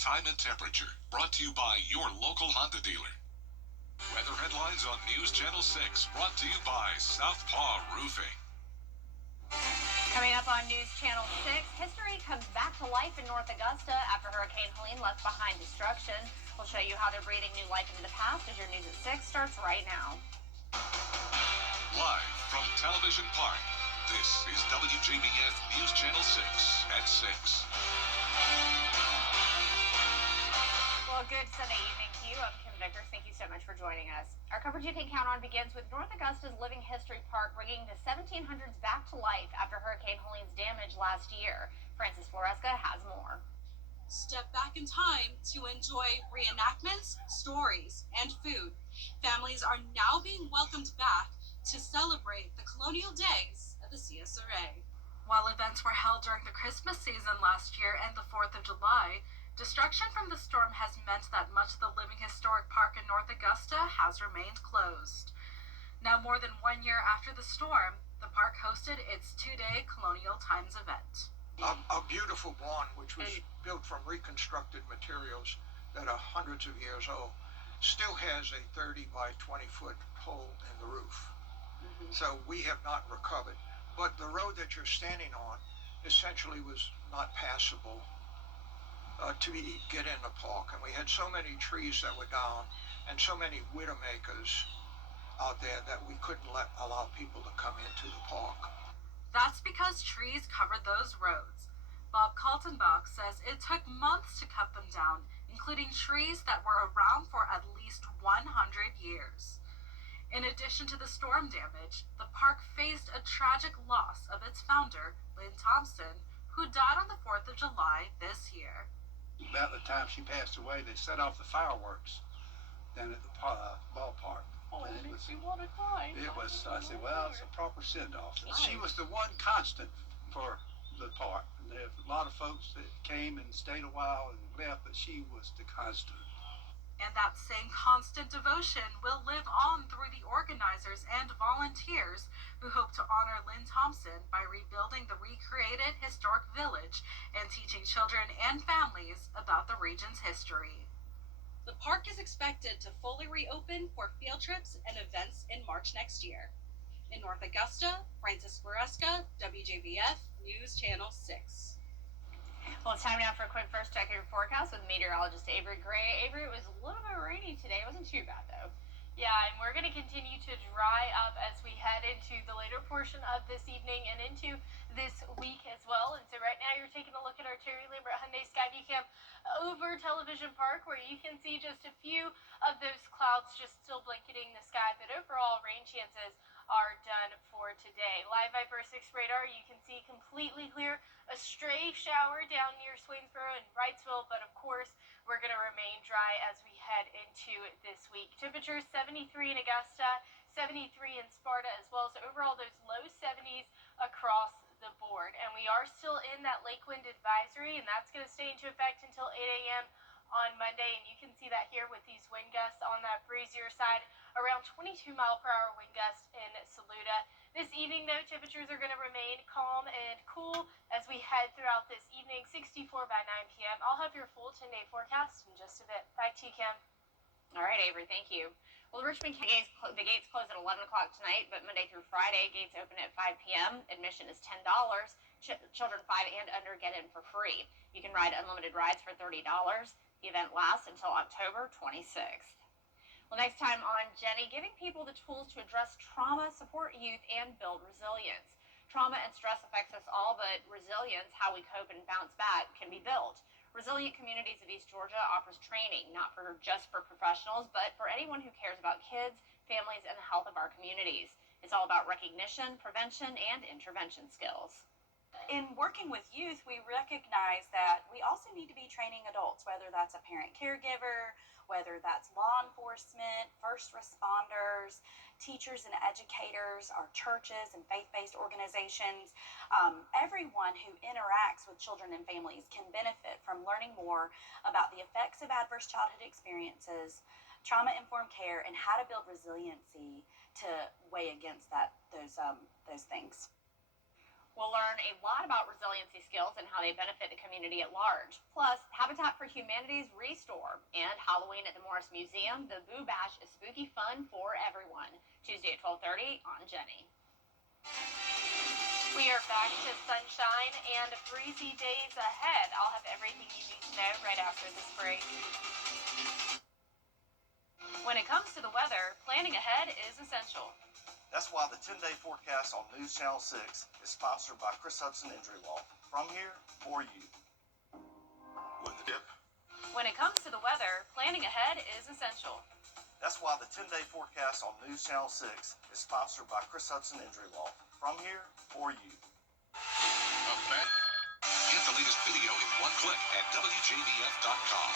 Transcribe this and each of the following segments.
time and temperature. Brought to you by your local Honda dealer. Weather headlines on News Channel 6. Brought to you by Southpaw Roofing. Coming up on News Channel 6, history comes back to life in North Augusta after Hurricane Helene left behind destruction. We'll show you how they're breathing new life into the past as your News at 6 starts right now. Live from Television Park, this is WJBF News Channel 6 at 6. Well, good Sunday evening to you. I'm Kim Vickers. Thank you so much for joining us. Our coverage you can count on begins with North Augusta's Living History Park bringing the 1700s back to life after Hurricane Helene's damage last year. Francis Floresca has more. Step back in time to enjoy reenactments, stories, and food. Families are now being welcomed back to celebrate the colonial days of the CSRA. While events were held during the Christmas season last year and the 4th of July, destruction from the storm has meant that much of the Living Historic Park in North Augusta has remained closed. Now, more than 1 year after the storm, the park hosted its 2-day Colonial Times event. A beautiful barn, which was built from reconstructed materials that are hundreds of years old, still has a 30 by 20 foot hole in the roof. So we have not recovered. But the road that you're standing on essentially was not passable to get in the park. And we had so many trees that were down and so many widowmakers out there that we couldn't allow people to come into the park. That's because trees covered those roads. Bob Kaltenbach says it took months to cut them down, including trees that were around for at least 100 years. In addition to the storm damage, the park faced a tragic loss of its founder, Lynn Thompson, who died on the 4th of July this year. About the time she passed away, they set off the fireworks down at the ballpark. Oh, it makes me want to cry. I said, well, it's a proper send-off. She was the one constant for the park. And there were a lot of folks that came and stayed a while and left, but she was the constant. And that same constant devotion will live on through the organizers and volunteers who hope to honor Lynn Thompson by rebuilding the recreated historic village and teaching children and families about the region's history. The park is expected to fully reopen for field trips and events in March next year. In North Augusta, Francis Floresca, WJBF News Channel 6. Well, it's time now for a quick first check of your forecast with meteorologist Avery Gray. Avery, it was a little bit rainy today. It wasn't too bad, though. Yeah, and we're going to continue to dry up as we head into the later portion of this evening and into this week as well. And so right now you're taking a look at our Terry Lambert Hyundai Skyview Cam over Television Park, where you can see just a few of those clouds just still blanketing the sky. But overall, rain chances are done for today. Live Viper 6 radar, you can see completely clear. A stray shower down near Swainsboro and Wrightsville, but of course, we're going to remain dry as we head into this week. Temperatures 73 in Augusta, 73 in Sparta, as well as overall those low 70s across the board. And we are still in that lake wind advisory, and that's going to stay into effect until 8 a.m. on Monday, and you can see that here with these wind gusts on that breezier side, around 22 mile per hour wind gusts in Saluda. This evening, though, temperatures are going to remain calm and cool as we head throughout this evening, 64 by 9 p.m. I'll have your full 10-day forecast in just a bit. Back to you, Kim. All right, Avery, thank you. Well, the Richmond gates close at 11 o'clock tonight, but Monday through Friday, gates open at 5 p.m. Admission is $10. Children 5 and under get in for free. You can ride unlimited rides for $30. The event lasts until October 26th. Well, next time on Jenny, giving people the tools to address trauma, support youth, and build resilience. Trauma and stress affects us all, but resilience, how we cope and bounce back, can be built. Resilient Communities of East Georgia offers training, not just for professionals, but for anyone who cares about kids, families, and the health of our communities. It's all about recognition, prevention, and intervention skills. In working with youth, we recognize that we also need to be training adults, whether that's a parent caregiver, whether that's law enforcement, first responders, teachers and educators, our churches and faith-based organizations. Everyone who interacts with children and families can benefit from learning more about the effects of adverse childhood experiences, trauma-informed care, and how to build resiliency to weigh against those things. We'll learn a lot about resiliency skills and how they benefit the community at large. Plus, Habitat for Humanity's Restore and Halloween at the Morris Museum. The Boo Bash is spooky fun for everyone. Tuesday at 12:30 on Jenny. We are back to sunshine and breezy days ahead. I'll have everything you need to know right after this break. When it comes to the weather, planning ahead is essential. That's why the 10-day forecast on News Channel 6 is sponsored by Chris Hudson Injury Law. From here, for you. When the dip. When it comes to the weather, planning ahead is essential. That's why the 10-day forecast on News Channel 6 is sponsored by Chris Hudson Injury Law. From here, for you. Okay. Get the latest video in one click at WJBF.com.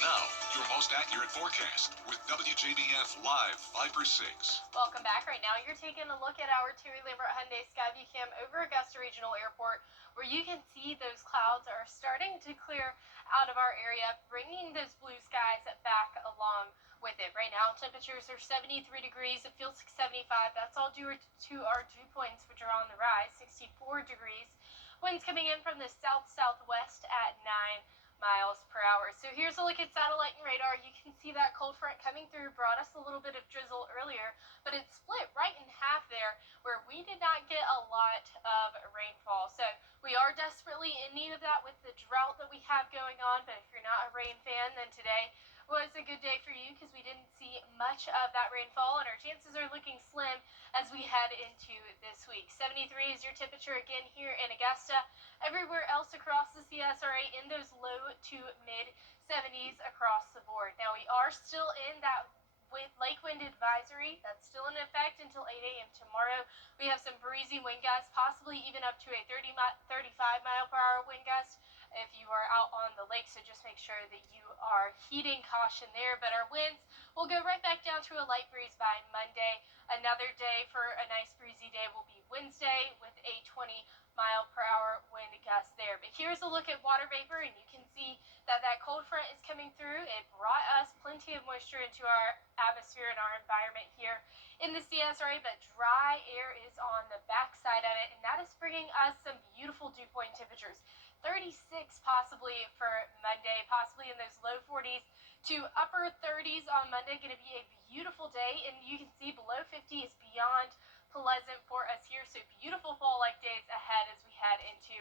Now, your most accurate forecast with WJBF Live Viper 6. Welcome back. Right now, you're taking a look at our Terry Lambert Hyundai Skyview Cam over Augusta Regional Airport, where you can see those clouds are starting to clear out of our area, bringing those blue skies back along with it. Right now, temperatures are 73 degrees. It feels like 75. That's all due to our dew points, which are on the rise, 64 degrees. Winds coming in from the south-southwest at 9 miles per hour. So here's a look at satellite and radar. You can see that cold front coming through brought us a little bit of drizzle earlier, but it split right in half there, where we did not get a lot of rainfall. So we are desperately in need of that with the drought that we have going on, but if you're not a rain fan, then today was a good day for you because we didn't see much of that rainfall, and our chances are looking slim as we head into this week. 73 is your temperature again here in Augusta. Everywhere else across the CSRA in those low to mid 70s across the board. Now we are still in that with lake wind advisory that's still in effect until 8 a.m. tomorrow. We have some breezy wind gusts, possibly even up to a 35 mile per hour wind gust if you are out on the lake, so just make sure that you are heeding caution there. But our winds will go right back down to a light breeze by Monday. Another day for a nice breezy day will be Wednesday with a 20 mile per hour wind gust there. But here's a look at water vapor, and you can see that that cold front is coming through. It brought us plenty of moisture into our atmosphere and our environment here in the CSRA, but dry air is on the backside of it, and that is bringing us some beautiful dew point temperatures. 36 possibly for Monday, possibly in those low 40s to upper 30s on Monday. Going to be a beautiful day, and you can see below 50 is beyond pleasant for us here. So beautiful fall-like days ahead as we head into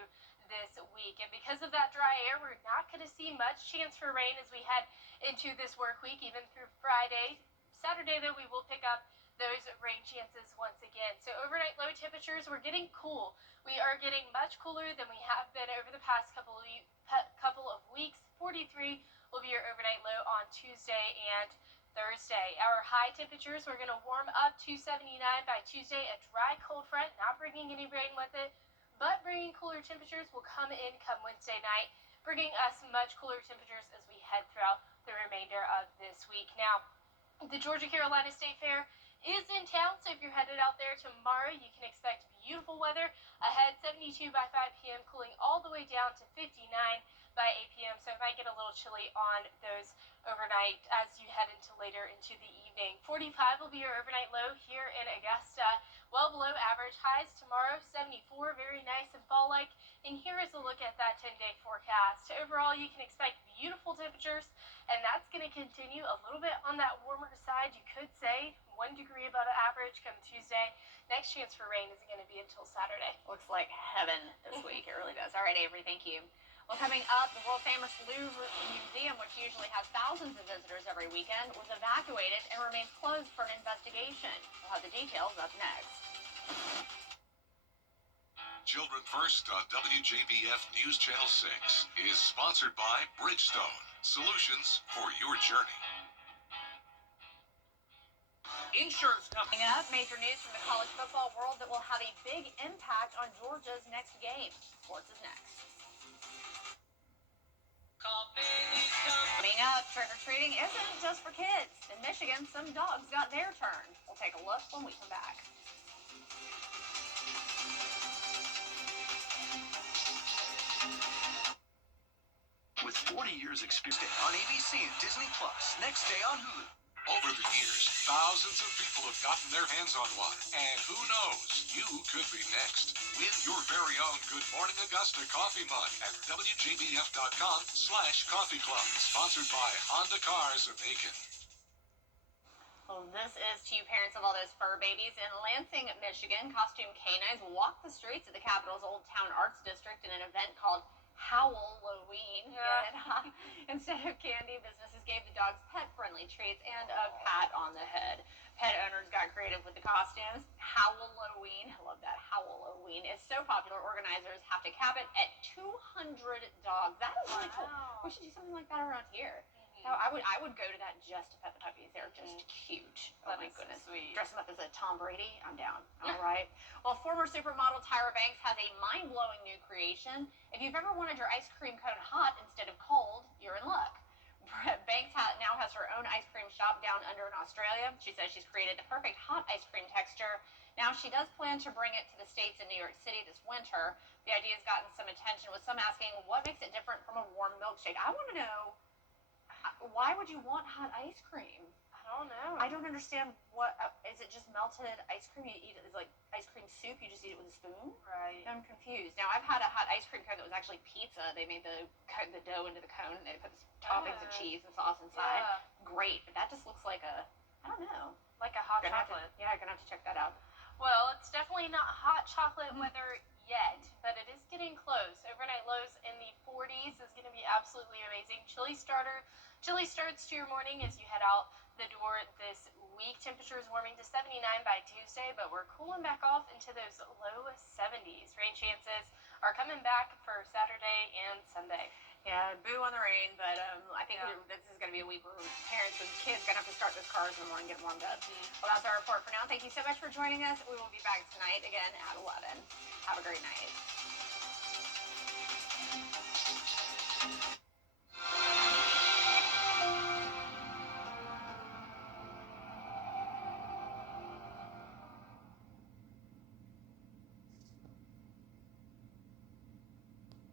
this week. And because of that dry air, we're not going to see much chance for rain as we head into this work week, even through Friday. Saturday, though, we will pick up those rain chances once again. So overnight low temperatures, we're getting cool. We are getting much cooler than we have been over the past couple of weeks. 43 will be your overnight low on Tuesday and Thursday. Our high temperatures, we're going to warm up to 79 by Tuesday. A dry cold front, not bringing any rain with it, but bringing cooler temperatures will come in come Wednesday night, bringing us much cooler temperatures as we head throughout the remainder of this week. Now, the Georgia-Carolina State Fair is in town, so if you're headed out there tomorrow, you can expect beautiful weather ahead. 72 by 5 p.m., cooling all the way down to 59 by 8 p.m., so it might get a little chilly on those overnight as you head into later into the evening. 45 will be your overnight low here in Augusta, well below average. Highs tomorrow, 74, very nice and fall-like. And here is a look at that 10-day forecast. Overall, you can expect beautiful temperatures, and that's going to continue a little bit on that warmer side. You could say 1 degree above average come Tuesday. Next chance for rain isn't going to be until Saturday. Looks like heaven this week. It really does. All right, Avery, thank you. Well, coming up, the world-famous Louvre Museum, which usually has thousands of visitors every weekend, was evacuated and remains closed for an investigation. We'll have the details up next. Children First on WJBF News Channel 6 is sponsored by Bridgestone, solutions for your journey. Insurance company. Coming up, major news from the college football world that will have a big impact on Georgia's next game. Sports is next. Coming up, trick-or-treating isn't just for kids. In Michigan, some dogs got their turn. We'll take a look when we come back. With 40 years experience on ABC and Disney Plus, next day on Hulu. Over the years, thousands of people have gotten their hands on one. And who knows, you could be next. Win your very own Good Morning Augusta coffee mug at WJBF.com/coffee club. Sponsored by Honda Cars of Aiken. Well, this is to you parents of all those fur babies. In Lansing, Michigan, costume canines walked the streets of the capital's Old Town Arts District in an event called Howloween. Instead of candy, businesses gave the dogs pet-friendly treats and a pat on the head. Pet owners got creative with the costumes. Howloween, I love that, Howloween is so popular, organizers have to cap it at 200 dogs. That is really cool. We should do something like that around here. No, I would go to that just to pet the puppies. They're just cute. Oh my goodness. So sweet. Dress them up as a Tom Brady. I'm down. All right. Well, former supermodel Tyra Banks has a mind-blowing new creation. If you've ever wanted your ice cream cone hot instead of cold, you're in luck. Banks now has her own ice cream shop down under in Australia. She says she's created the perfect hot ice cream texture. Now she does plan to bring it to the States in New York City this winter. The idea has gotten some attention, with some asking what makes it different from a warm milkshake. I want to know, why would you want hot ice cream? I don't know. I don't understand what, is it just melted ice cream? You eat it as like ice cream soup, you just eat it with a spoon? Right. I'm confused. Now, I've had a hot ice cream cone that was actually pizza. They made the dough into the cone and they put toppings of cheese and sauce inside. Yeah. Great, but that just looks like a, I don't know. Like a hot Gonna chocolate. I'm gonna have to check that out. Well, it's definitely not hot chocolate weather yet, but it is getting close. Overnight lows in the 40s is going to be absolutely amazing. Chilly starts to your morning as you head out the door this week. Temperatures warming to 79 by Tuesday, but we're cooling back off into those low 70s. Rain chances are coming back for Saturday and Sunday. Yeah, boo on the rain, but I think this is going to be a week where parents and kids are going to have to start those cars in the morning and get them warmed up. Well, that's our report for now. Thank you so much for joining us. We will be back tonight again at 11. Have a great night.